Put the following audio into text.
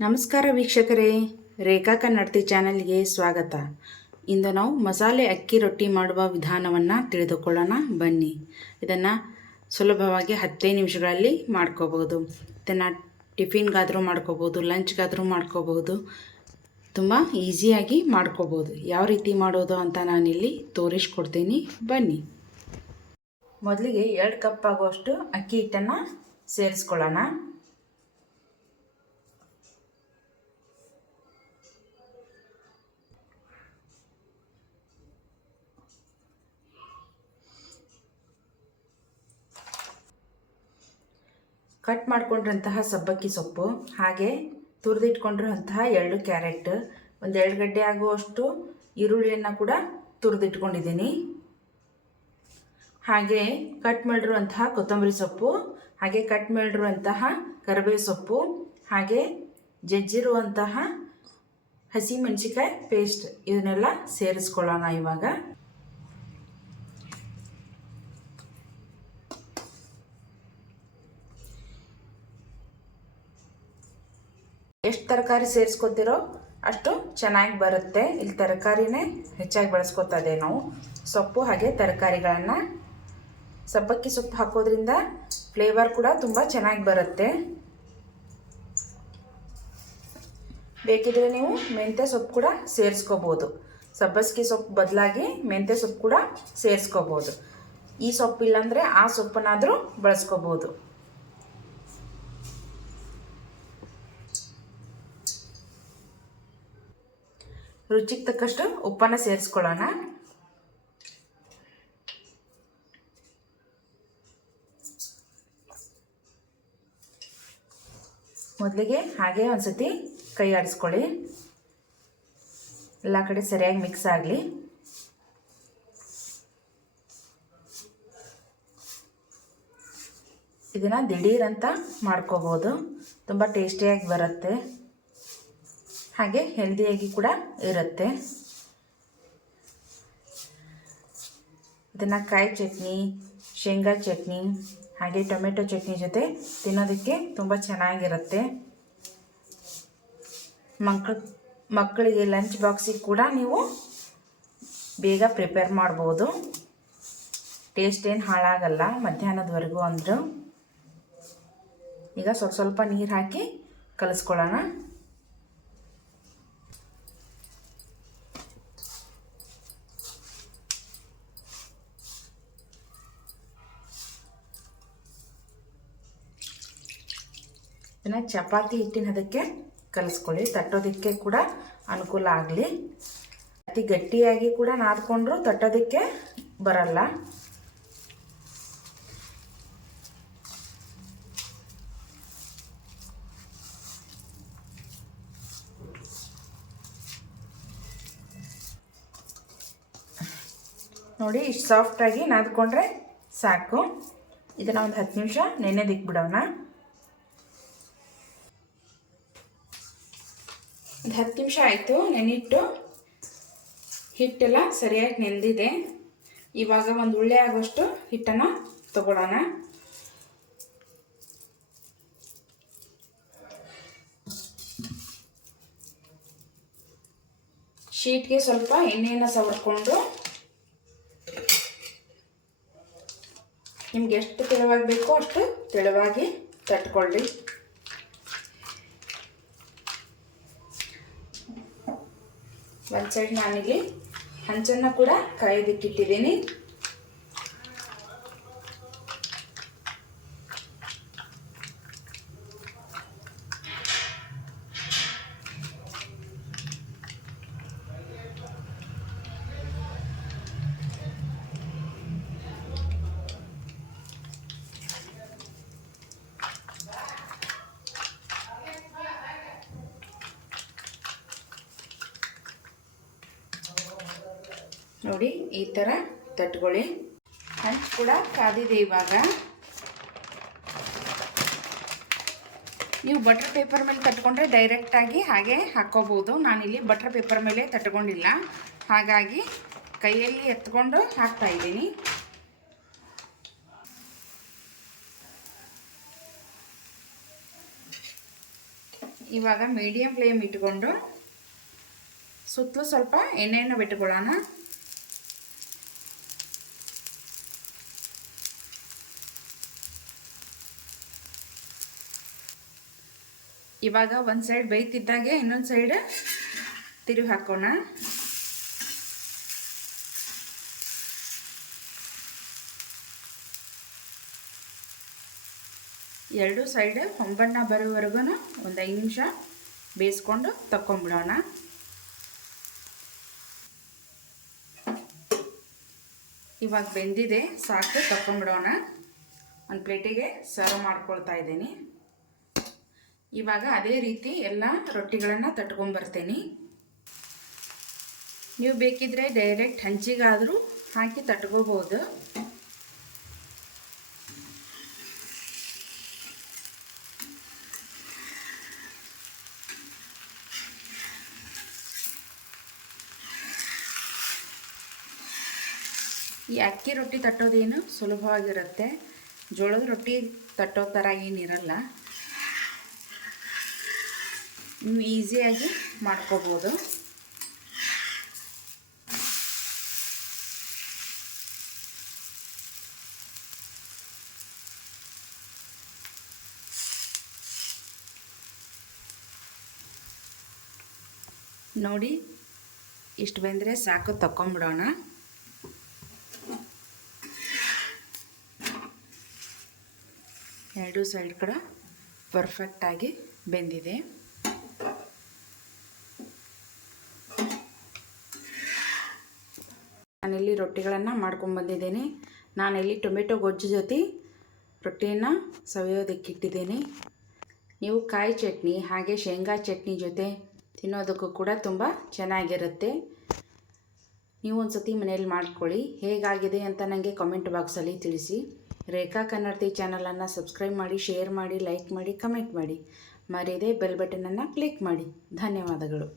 ನಮಸ್ಕಾರ ವೀಕ್ಷಕರೇ, ರೇಖಾ ಕನ್ನಡತಿ ಚಾನಲ್ಗೆ ಸ್ವಾಗತ. ಇಂದು ನಾವು ಮಸಾಲೆ ಅಕ್ಕಿ ರೊಟ್ಟಿ ಮಾಡುವ ವಿಧಾನವನ್ನು ತಿಳಿದುಕೊಳ್ಳೋಣ. ಬನ್ನಿ. ಇದನ್ನು ಸುಲಭವಾಗಿ ಹತ್ತೇ ನಿಮಿಷಗಳಲ್ಲಿ ಮಾಡ್ಕೋಬೋದು ಇದನ್ನು ಟಿಫಿನ್ಗಾದರೂ ಮಾಡ್ಕೋಬೋದು ಲಂಚ್ಗಾದರೂ ಮಾಡ್ಕೋಬಹುದು. ತುಂಬ ಈಸಿಯಾಗಿ ಮಾಡ್ಕೋಬೋದು ಯಾವ ರೀತಿ ಮಾಡೋದು ಅಂತ ನಾನಿಲ್ಲಿ ತೋರಿಸ್ಕೊಡ್ತೀನಿ. ಬನ್ನಿ. ಮೊದಲಿಗೆ ಎರಡು ಕಪ್ ಆಗುವಷ್ಟು ಅಕ್ಕಿ ಹಿಟ್ಟನ್ನು ಸೇರಿಸ್ಕೊಳ್ಳೋಣ. ಕಟ್ ಮಾಡಿಕೊಂಡಿರೋಂತಹ ಸಬ್ಬಕ್ಕಿ ಸೊಪ್ಪು, ಹಾಗೆ ತುರಿದಿಟ್ಕೊಂಡಿರೋಂತಹ ಎರಡು ಕ್ಯಾರೆಟ್, ಒಂದು ಎರಡು ಗಡ್ಡೆ ಆಗುವಷ್ಟು ಈರುಳ್ಳಿಯನ್ನು ಕೂಡ ತುರಿದಿಟ್ಕೊಂಡಿದ್ದೀನಿ. ಹಾಗೆ ಕಟ್ ಮಾಡಿರುವಂತಹ ಕೊತ್ತಂಬರಿ ಸೊಪ್ಪು, ಹಾಗೆ ಕಟ್ ಮಾಡಿರುವಂತಹ ಕರಿಬೇವು ಸೊಪ್ಪು, ಹಾಗೆ ಜಜ್ಜಿರುವಂತಹ ಹಸಿಮೆಣಸಿಕಾಯಿ ಪೇಸ್ಟ್ ಇದನ್ನೆಲ್ಲ ಸೇರಿಸ್ಕೊಳ್ಳೋಣ ಇವಾಗ. ಎಷ್ಟು ತರಕಾರಿ ಸೇರಿಸ್ಕೊತಿರೋ ಅಷ್ಟು ಚೆನ್ನಾಗಿ ಬರುತ್ತೆ. ಇಲ್ಲಿ ತರಕಾರಿನೇ ಹೆಚ್ಚಾಗಿ ಬಳಸ್ಕೊತಾ ಇದ್ದೇವೆ ನಾವು. ಸೊಪ್ಪು ಹಾಗೆ ತರಕಾರಿಗಳನ್ನು. ಸಬ್ಬಕ್ಕಿ ಸೊಪ್ಪು ಹಾಕೋದ್ರಿಂದ ಫ್ಲೇವರ್ ಕೂಡ ತುಂಬ ಚೆನ್ನಾಗಿ ಬರುತ್ತೆ. ಬೇಕಿದ್ರೆ ನೀವು ಮೆಂತ್ಯ ಸೊಪ್ಪು ಕೂಡ ಸೇರಿಸ್ಕೋಬೋದು. ಸಬ್ಬಸ್ಗಿ ಸೊಪ್ಪು ಬದಲಾಗಿ ಮೆಂತ್ಯ ಸೊಪ್ಪು ಕೂಡ ಸೇರಿಸ್ಕೋಬೋದು. ಈ ಸೊಪ್ಪು ಇಲ್ಲಾಂದರೆ ಆ ಸೊಪ್ಪನ್ನಾದರೂ ಬಳಸ್ಕೋಬೋದು. ರುಚಿಗೆ ತಕ್ಕಷ್ಟು ಉಪ್ಪನ್ನು ಸೇರಿಸ್ಕೊಳ್ಳೋಣ. ಮೊದಲಿಗೆ ಹಾಗೆ ಒಂದ್ಸತಿ ಕೈ ಆಡಿಸ್ಕೊಳ್ಳಿ ಎಲ್ಲ ಕಡೆ ಸರಿಯಾಗಿ ಮಿಕ್ಸ್ ಆಗಲಿ. ಇದನ್ನು ದಿಢೀರ್ ಅಂತ ಮಾಡ್ಕೋಬೋದು. ತುಂಬ ಟೇಸ್ಟಿಯಾಗಿ ಬರುತ್ತೆ. ಹಾಗೆ ಹೆಲ್ದಿಯಾಗಿ ಕೂಡ ಇರುತ್ತೆ. ಇದನ್ನು ಕಾಯಿ ಚಟ್ನಿ, ಶೇಂಗಾ ಚಟ್ನಿ, ಹಾಗೆ ಟೊಮೆಟೊ ಚಟ್ನಿ ಜೊತೆ ತಿನ್ನೋದಕ್ಕೆ ತುಂಬ ಚೆನ್ನಾಗಿರುತ್ತೆ. ಮಕ್ಕಳು ಮಕ್ಕಳಿಗೆ ಲಂಚ್ ಬಾಕ್ಸಿಗೆ ಕೂಡ ನೀವು ಬೇಗ ಪ್ರಿಪೇರ್ ಮಾಡ್ಬೋದು. ಟೇಸ್ಟ್ ಏನು ಹಾಳಾಗಲ್ಲ ಮಧ್ಯಾಹ್ನದವರೆಗೂ ಅಂದರು. ಈಗ ಸ್ವಲ್ಪ ಸ್ವಲ್ಪ ನೀರು ಹಾಕಿ ಕಲಿಸ್ಕೊಳ್ಳೋಣ. ಇದನ್ನು ಚಪಾತಿ ಹಿಟ್ಟಿನ ಅದಕ್ಕೆ ಕಲಿಸ್ಕೊಳ್ಳಿ. ತಟ್ಟೋದಕ್ಕೆ ಕೂಡ ಅನುಕೂಲ ಆಗಲಿ. ಅತಿ ಗಟ್ಟಿಯಾಗಿ ಕೂಡ ನಾದ್ಕೊಂಡ್ರು ತಟ್ಟೋದಕ್ಕೆ ಬರಲ್ಲ. ನೋಡಿ ಇಷ್ಟು ಸಾಫ್ಟಾಗಿ ನಾದ್ಕೊಂಡ್ರೆ ಸಾಕು. ಇದನ್ನು ಒಂದು ಹತ್ತು ನಿಮಿಷ ನೆನೆದಿಕ್ಕೆ ಒಂದು ಹತ್ತು ನಿಮಿಷ ಆಯಿತು ನೆನಿಟ್ಟು ಹಿಟ್ಟೆಲ್ಲ ಸರಿಯಾಗಿ ನೆಂದಿದೆ. ಇವಾಗ ಒಂದು ಉಳ್ಳೆ ಆಗೋಷ್ಟು ಹಿಟ್ಟನ್ನು ತಗೊಳ್ಳೋಣ. ಶೀಟ್ಗೆ ಸ್ವಲ್ಪ ಎಣ್ಣೆಯನ್ನು ಸವರ್ಕೊಂಡು ನಿಮ್ಗೆ ಎಷ್ಟು ತೆಳುವಾಗಿ ಬೇಕೋ ಅಷ್ಟು ತೆಳುವಾಗಿ ತಟ್ಕೊಳ್ಳಿ. ಒಂದು ಸೈಡ್ ನಾನಿಲ್ಲಿ ಹಂಚನ್ನು ಕೂಡ ಕಾಯೋದಕ್ಕಿಟ್ಟಿದ್ದೀನಿ ನೋಡಿ, ಈ ಥರ ತಟ್ಕೊಳ್ಳಿ. ಹಂಚು ಕೂಡ ಕಾದಿದೆ ಇವಾಗ. ನೀವು ಬಟರ್ ಪೇಪರ್ ಮೇಲೆ ತಟ್ಕೊಂಡ್ರೆ ಡೈರೆಕ್ಟಾಗಿ ಹಾಗೆ ಹಾಕ್ಕೋಬೋದು ನಾನಿಲ್ಲಿ ಬಟರ್ ಪೇಪರ್ ಮೇಲೆ ತಟ್ಕೊಂಡಿಲ್ಲ. ಹಾಗಾಗಿ ಕೈಯಲ್ಲಿ ಎತ್ಕೊಂಡು ಹಾಕ್ತಾ ಇದ್ದೀನಿ. ಇವಾಗ ಮೀಡಿಯಂ ಫ್ಲೇಮ್ ಇಟ್ಕೊಂಡು ಸುತ್ತಲೂ ಸ್ವಲ್ಪ ಎಣ್ಣೆಯನ್ನು ಬಿಟ್ಕೊಳ್ಳೋಣ. ಇವಾಗ ಒಂದು ಸೈಡ್ ಬೇಯ್ತಿದ್ದಾಗೆ, ಇನ್ನೊಂದು ಸೈಡ್ ತಿರುವಿ ಹಾಕೋಣ. ಎರಡು ಸೈಡ್ ಹೊಂಬಣ್ಣ ಬರೋವರೆಗೂ ಒಂದು ಐದು ನಿಮಿಷ ಬೇಯಿಸ್ಕೊಂಡು ತಕ್ಕೊಂಬಿಡೋಣ. ಇವಾಗ ಬೆಂದಿದೆ, ಸಾಕು, ತಕ್ಕೊಂಬಿಡೋಣ. ಒಂದು ಪ್ಲೇಟಿಗೆ ಸರ್ವ್ ಮಾಡ್ಕೊಳ್ತಾ ಇದ್ದೀನಿ. ಇವಾಗ ಅದೇ ರೀತಿ ಎಲ್ಲ ರೊಟ್ಟಿಗಳನ್ನು ತಟ್ಕೊಂಬರ್ತೀನಿ ನೀವು ಬೇಕಿದ್ರೆ ಡೈರೆಕ್ಟ್ ಹಂಚಿಗಾದರೂ ಹಾಕಿ ತಟ್ಕೋಬೋದು. ಈ ಅಕ್ಕಿ ರೊಟ್ಟಿ ತಟ್ಟೋದೇನು ಸುಲಭವಾಗಿರುತ್ತೆ. ಜೋಳದ ರೊಟ್ಟಿ ತಟ್ಟೋ ಥರ ಏನಿರಲ್ಲ. ಈಸಿಯಾಗಿ ಮಾಡ್ಕೋಬೋದು. ನೋಡಿ ಇಷ್ಟು ಬಂದರೆ ಸಾಕು ತಕ್ಕೊಂಬಿಡೋಣ. ಎರಡು ಸೈಡ್ ಕೂಡ ಪರ್ಫೆಕ್ಟಾಗಿ ಬೆಂದಿದೆ. ನಾನಿಲ್ಲಿ ರೊಟ್ಟಿಗಳನ್ನು ಮಾಡ್ಕೊಂಡ್ಬಂದಿದ್ದೇನೆ ನಾನಿಲ್ಲಿ ಟೊಮೆಟೊ ಗೊಜ್ಜು ಜೊತೆ ರೊಟ್ಟಿಯನ್ನು ಸವಿಯೋದಕ್ಕಿಟ್ಟಿದ್ದೀನಿ. ನೀವು ಕಾಯಿ ಚಟ್ನಿ ಹಾಗೆ ಶೇಂಗಾ ಚಟ್ನಿ ಜೊತೆ ತಿನ್ನೋದಕ್ಕೂ ಕೂಡ ತುಂಬ ಚೆನ್ನಾಗಿರುತ್ತೆ. ನೀವು ಒಂದು ಸತಿ ಮನೇಲಿ ಮಾಡ್ಕೊಳ್ಳಿ. ಹೇಗಾಗಿದೆ ಅಂತ ನನಗೆ ಕಾಮೆಂಟ್ ಬಾಕ್ಸಲ್ಲಿ ತಿಳಿಸಿ. ರೇಖಾ ಕನ್ನಡತಿ ಚಾನಲನ್ನು ಸಬ್ಸ್ಕ್ರೈಬ್ ಮಾಡಿ ಶೇರ್ ಮಾಡಿ ಲೈಕ್ ಮಾಡಿ ಕಮೆಂಟ್ ಮಾಡಿ. ಮರೆಯದೆ ಬೆಲ್ ಬಟನನ್ನು ಕ್ಲಿಕ್ ಮಾಡಿ. ಧನ್ಯವಾದಗಳು.